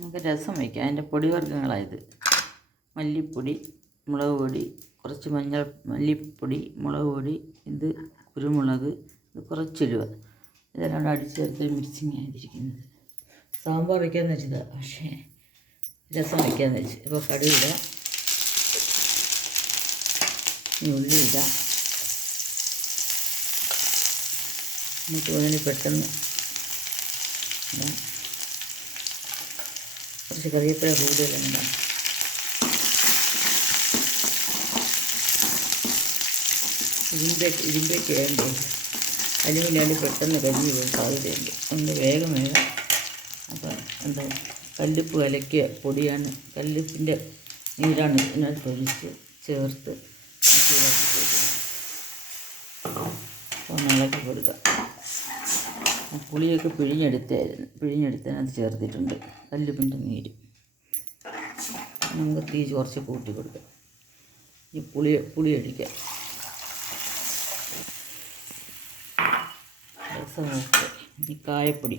നമുക്ക് രസം വയ്ക്കാം. അതിൻ്റെ പൊടിവർഗ്ഗങ്ങളായത് മല്ലിപ്പൊടി, മുളക് പൊടി, കുറച്ച് മല്ലിപ്പൊടി, മുളക് പൊടി, ഇത് കുരുമുളക്, ഇത് കുറച്ചിടുക. ഇതെല്ലാം അടിച്ച് ചേർത്തൊരു മിക്സിങ് ആയിരിക്കുന്നത്. സാമ്പാർ വയ്ക്കാമെന്ന് വെച്ചതാണ്, പക്ഷേ രസം വയ്ക്കാമെന്ന് വെച്ച്. ഇപ്പോൾ കടുകിടാം, ഉള്ളി ഇടാം. നമുക്ക് അതിന് പെട്ടെന്ന് ഇടാം. കുറച്ച് കറിവേപ്പില കൂടുതലും ഇടാം. ഇരുമ്പേക്ക് വേണ്ടേ, അലുമിനിയാണ്ട് പെട്ടെന്ന് കരിഞ്ഞു പോകും സാധ്യതയുണ്ട്. അതുകൊണ്ട് വേഗം അപ്പം എന്താ കല്ലുപ്പ് കലക്കിയ പൊടിയാണ്, കല്ലുപ്പിൻ്റെ നീരാണ് ഇതിനകത്ത് ഒഴിച്ച് ചേർത്ത് ഒന്ന് ഇളക്കി കൊടുക്കുക. പുളിയൊക്കെ പിഴിഞ്ഞെടുത്തതിനകത്ത് ചേർത്തിട്ടുണ്ട് കല്ലുപ്പിൻ്റെ നീര്. നമുക്ക് തീ കുറച്ച് കൂട്ടി കൊടുക്കാം. ഈ പുളി അടിക്കാം. രസം ഈ കായപ്പൊടി